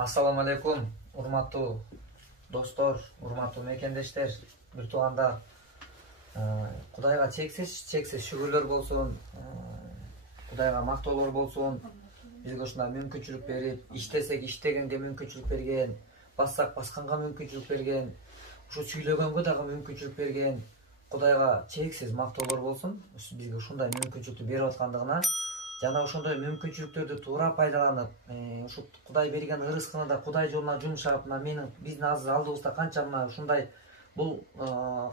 Assalamu alaikum, урматтуу достор, урматтуу мекендештер, бир туугандар. Кудайга чексиз шүгүрлөр болсун, Кудайга мактоолор болсун. Бизге ушундай мүмкүнчүлүк берип, иштесек иштегенге мүмкүнчүлүк берген, бассак басканга мүмкүнчүлүк берген, ушу сүйлөгөнгө дагы мүмкүнчүлүк берген. Кудайга чексиз мактоолор болсун. Бизге ушундай мүмкүнчүлүктү берип аткандыгына жана ошондой мүмкүнчүлүктөрдү туура пайдаланып, ушу Кудай берген ырыскыны да Кудай жолуна жумшап, биздин азыр алдыбызда канча ушундай бул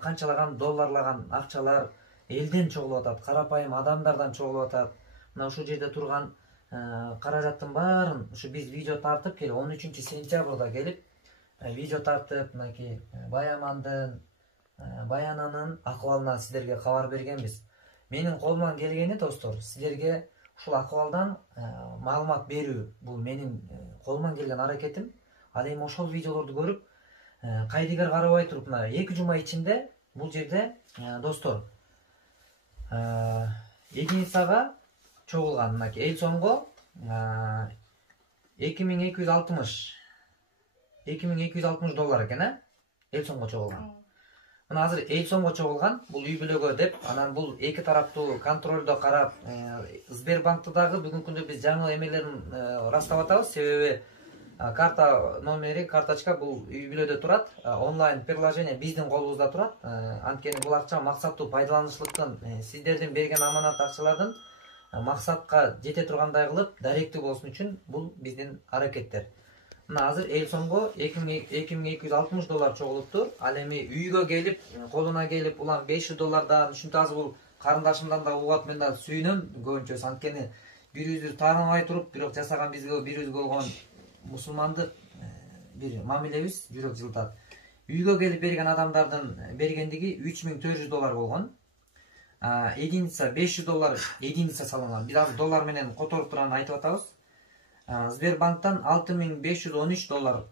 канчалаган долларлаган акчалар элден чогулуп атат, карапайым адамдардан чогулуп атат. Мына ушул жерде турган каражаттын баарын ушу биз видео тартып келип 13 сентябрда келип видео тартып, мынакей Баямандын, Баянанын акыбалына сиздерге кабар бергенбиз. Менин колумдан келгени достор, сиздерге ушул акыбалдан маалымат берүү. Бул менин колумдан келген аракетим. Ал эми ошол видеолорду көрүп, кайдыгер карабай туруп, мына 2 жума ичинде бул жерде достор единицага чогулган мынакей эл сомго 2260 доллар экен, эл сомго чогулган. Мына азыр эл сомго чогулган, бул үй бүлөгө деп, анан бул эки тараптуу контролдо карап, Сбербанкты дагы бүгүнкү күндө биз жаңы эмелерин растап атабыз, себеби карта номери, карточка бул үй бүлөдө турат, онлайн приложение биздин колубузда турат. Анткени бул акча максаттуу пайдаланылышлыктан, сиздердин берген аманат акчалардын максатка жете тургандай кылып, даректүү болсун үчүн бул биздин аракеттер. Мына азыр эл сомго 2260 доллар чогулуптур. Ал эми үйгө келип, колуна келип, улам 500 доллардан, ушинтип азыр бул карындашымдан да угат, мен да сүйүнөм көбүнчөсү. Анткени бири-бирибизди тааныбай туруп, бирок жасаган бизге бири-бирибизге болгон мусулмандык бир мамилебиз жүрөк жылтат. Үйгө келип берген адамдардын бергендиги 3400 доллар болгон. Единица 500 доллар единица салынган. Биз азыр доллар менен которуп туруп айтып атабыз. Сбербанктан 6513 доллар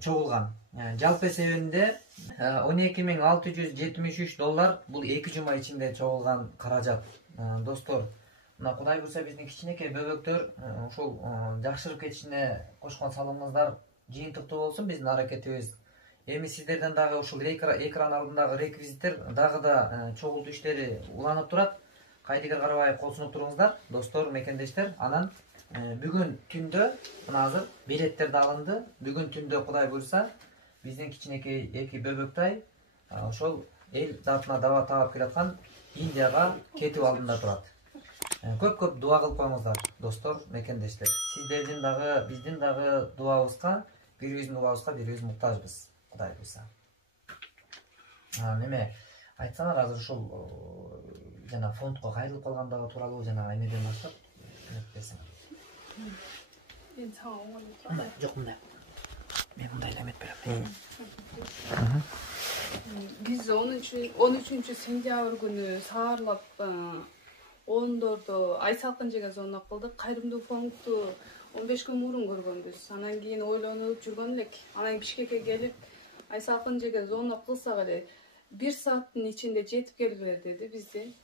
чогулган. Жалпы эсебинде 12673 доллар бул 2 жума ичинде чогулган каражат. Достор, мына Кудай буйрса биздин кичинекей бөбөктөр ушул жакшырып кетишине кошкон салымыңыздар жыйынтыктуу болсун биздин аракетибиз. Эми сиздерден дагы ушул экран алдындагы реквизиттер дагы да чогултуу иштери уланып турат. Кайдыгер карабай кол сунуп туруңуздар, достор, мекендештер. Анан бүгүн түндө мына азыр билеттер да алынды. Бүгүн түндө Кудай буйрса биздин кичинекей эки бөбөктай ошол эл затына даба таап келаткан Индияга кетип алдында турат. Көп дуа кылып коюңуздар, достор, мекендештер. Сиздердин дагы, биздин дагы дуабызга, бирибиздин дуабызга бирибиз муктажбыз, Кудай буйрса. Неме айтсаңар азыр ушул жана фондко кайрылып калгандыгы тууралуу жана эмеден баштап берсең. Мен сага оңолуп турам. Жок, мындай. Мен мындай эле эмет берем. Биз 13 сентябрь күнү саарлап ондордо ай салкын зона кылдык. Кайрымдуу фондду 15 күн мурун көргөнбүз. Анан кийин ойлонуп жүргөн элек. Анан Бишкекке келип ай салкын зона кылсак эле 1 сааттын ичинде жетип келгиле деди бизди.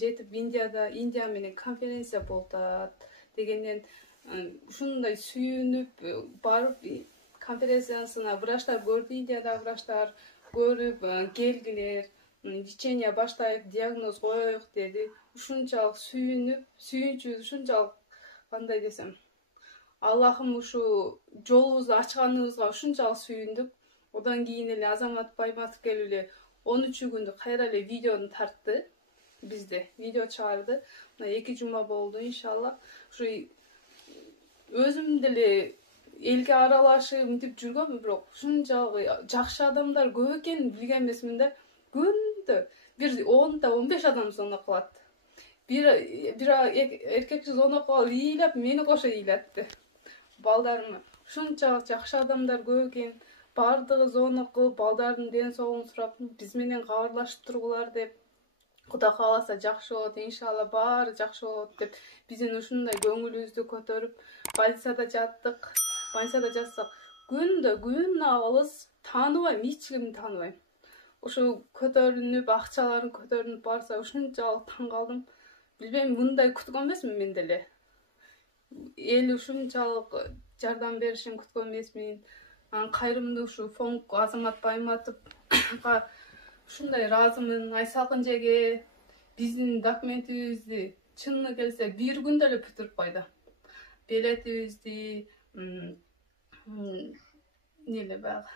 Жетип Индия менен конференция болуп атат дегенден ушундай сүйүнүп барып конференциясына врачтар көрдү, Индияда врачтар көрүп келгилер, лечение баштайык, диагноз коеюк деди. Ушунчалык сүйүнчүбүз ушунчалык, кандай десем, Аллахым ушу жолубузду ачканыбызга ушунчалык сүйүндүк. Одан кийин эле Азамат Байматов келип эле 13 күндү кайра эле видеону тартты. Бизде видео чыгарды. Мына 2 жума болду, иншалла. Ушу өзүм деле элге аралашып мынтип жүргөм, бирок ушунчалык жакшы адамдар көп экенин билген эмесмин да. Күндө бир 10-15 адам зона кылат. Бир эркек зона кылып ыйлап, мени кошо ыйлатты. Балдарым ушунчалык жакшы адамдар көп экен. Бардыгы зона кылып, балдардын ден соолугун сурап, биз менен кабарлашып тургулар деп. Кудай кааласа жакшы болот, иншалла баары жакшы болот деп биздин ушундай көңүлүбүздү көтөрүп больницада жаттык. Больницада жатсак күн абалыбыз тааныбайм, эч кимди тааныбайм. Ошо көтөрүнүп, акчаларын көтөрүнүп барса ушунчалык таң калдым. Билбейм, мындай күткөн эмесмин мен деле. Эл ушунчалык жардам беришин күткөн эмесмин. Анан кайрымдуу ушу фонд Азамат Байматовго ушундай ыраазымын. Айсалкын эжеге биздин документибизди чынына келсе бир күндө эле бүтүрүп койду. Билетибизди, нейле баягы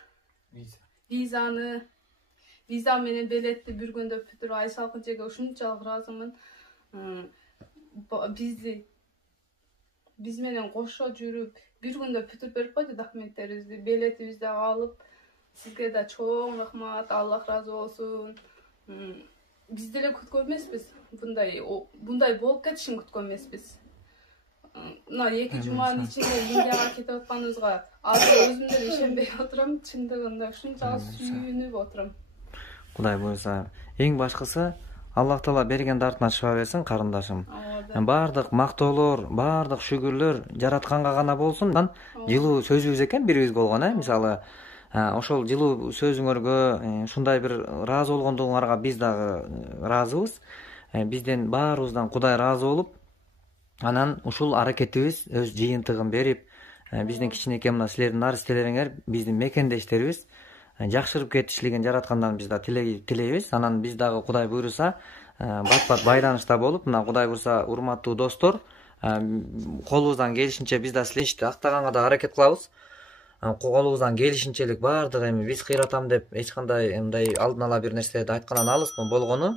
виза менен билетти бир күндө бүтүрүп, Айсалкын эжеге ушунчалык ыраазымын. Биз менен кошо жүрүп бир күндө бүтүрүп берип койду документтерибизди, билетибизди алып. Сизге да чоң рахмат, Аллах ыраазы болсун. Биз деле күткөн эмеспиз. Bunday болуп кетишин күткөн эмеспиз. Мына 2 жуманын ичинде Индияга кетип атканыбызга азыр өзүм деле ишенбей отурам. Чындыгында ушунчалык сүйүнүп отурам. Кудай буйрса, эң башкысы Аллах Таала берген дартына шифа берсин, карындашым. Бардык мактоолор, бардык шүгүрлөр жаратканга гана болсун. Жылуу сөзүбүз экен бирибизге болгон, мисалы, ошол жылуу сөзүңөргө ушундай бир ыраазы болгондугуңарга биз дагы ыраазыбыз. Бизден баарыбыздан Кудай ыраазы болуп, анан ушул аракетибиз өз жыйынтыгын берип, биздин кичинекей мына силердин наристелериңер биздин мекендештерибиз жакшырып кетишлигин жараткандан биз да тилейбиз. Анан биз дагы Кудай буйруса бат-бат байланышта болуп, мына Кудай буйруса урматтуу достор, колубуздан келишинче биз да силерди актаганга да аракет кылабыз. Колубуздан келишинчелик бардык эми биз кыйратам деп эч кандай мындай алдын ала бир нерселерди айткандан алыспын болгону.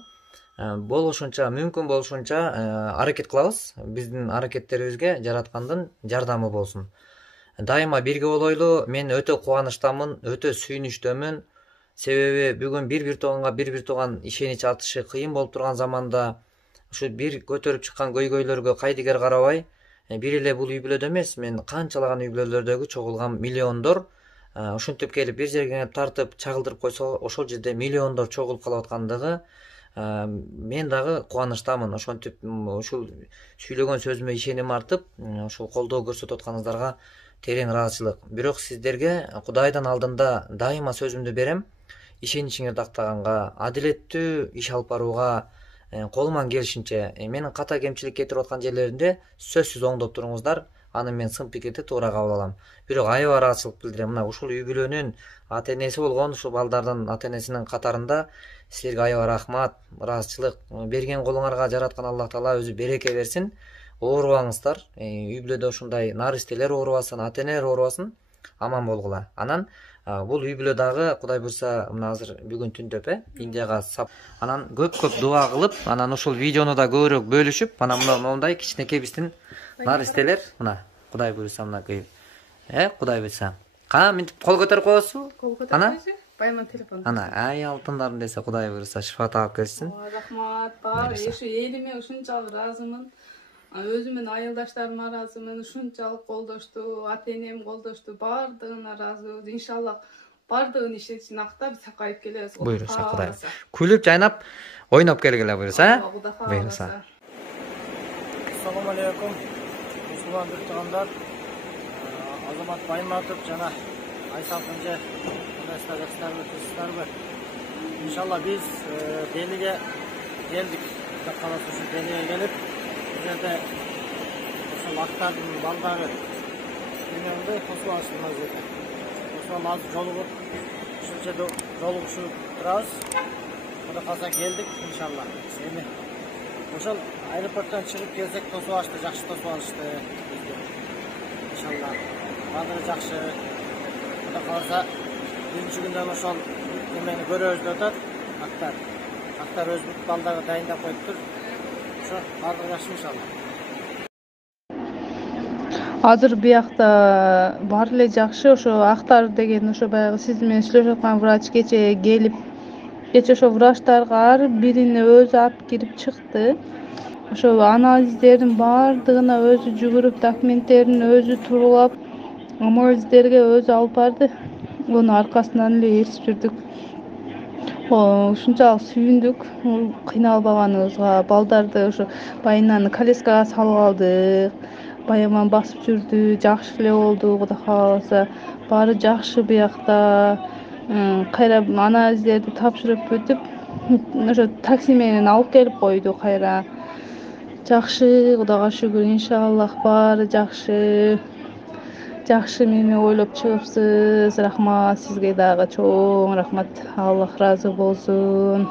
Болушунча, мүмкүн болушунча аракет кылабыз. Биздин аракеттерибизге жараткандын жардамы болсун. Дайыма бирге болойлу. Мен өтө кубанычтамын, өтө сүйүнүчтөмүн. Себеби бүгүн бир туган ишенич артышы кыйын болуп турган заманда ушу бир көтөрүп чыккан көйгөйлөргө кайдыгер карабай, бир эле бул үй бүлөдө эмес, мен канчалаган үй бүлөлөрдөгү чогулган миллиондор ушинтип келип бир жерге тартып чагылдырып койсо, ошол жерде миллиондор чогулуп калып аткандыгы мен дагы кубанычтамын. Ошентип ушул сүйлөгөн сөзүмө ишеним артып, ушул колдоо көрсөтүп атканыңыздарга терең ыраазычылык. Бирок сиздерге Кудайдын алдында дайыма сөзүмдү берем. Ишеничиңерди актаганга, адилеттүү иш алып барууга колуман келишинче, менин ката кемчилик кетирип аткан жерлеримде сөзсүз оңдоп туруңуздар. Аны мен сын пикирди туура кабыл алам. Бирок аябай ыраазычылык билдирем. Мына ушул үй бүлөнүн ата энеси болгон, ушул балдардын ата энесинин катарында силерге аябай рахмат, ыраазычылык. Берген колуңарга жараткан Аллах Таала өзү береке берсин. Оорубаңыздар. Үй бүлөдө ушундай наристелер оорубасын, ата энелер оорубасын, аман болгула. Анан бул үй бүлө дагы Кудай буйрса мына азыр бүгүн түндөп Индияга сап. Анан көп дуа кылып, анан ушул видеону да көбүрөөк бөлүшүп, анан мондай кичинекей биздин наристелер, мына Кудай буйрса мына Кудай буйрса. Мынтип кол көтөрүп коесузбу? Ана Байман телефон. Ана ай алтындарым десе Кудай буйрса шифа таап келсин. Рахмат, бар. Эши элиме ушунчалык ыраазымын. Өзүмдүн айылдаштарыма ыраазымын. Ушунчалык колдошту, ата энем колдошту, бардыгына ыраазыбыз. Иншаллах бардыгын ишечин актап сакайып келебиз. Буйруса Кудай. Күлүп жайнап, ойноп келгиле буйруса. Буйруса. Assalamu alaikum. Musulman bir tuğanlar. Azamат Байматов жана Айсалкын эже кыргыздарбы. İnşallah biz Deli'ye geldik. Kalası şu Deli'ye gelip bize de Aktar'ın balları dünyada tosu açılmaz dedi. Tosu az yolu şunca da yolu şu biraz. O da kalsa geldik inşallah. Seni Ошол аэропорттон чыгып келсек тосу ачты, жакшы тосу алышты. Иншалла. Баары жакшы. Кудай кааласа, биринчи күндөн ошол эмени көрөбүз деп атат. Актар өз балдары дайындап коюптур. Ошо баары жакшы иншалла. Азыр биякта баары эле жакшы. Ошо Актар деген ошо баягы сиз менен сүйлөшүп аткан врач кече ошо врачтарга ар бирине өзү алып кирип чыкты. Ошо анализдердин бардыгына өзү жүгүрүп, документтерин өзү турлап, анализдерге өзү алып барды. Онун аркасынан эле ээрчип жүрдүк. Ушунчалык сүйүндүк кыйналбаганыбызга. Балдарды ошо байынан колескага салып алдык. Баягынан басып жүрдү, жакшы эле болду, Кудай кааласа. Баары жакшы биякта. Кайра анализдерди тапшырып бүтүп, ошо такси менен алып келип койду кайра. Жакшы, Кудайга шүгүр, иншаллах баары жакшы. Жакшы мени ойлоп чыгыпсыз. Рахмат сизге дагы чоң рахмат. Аллах ыраазы болсун.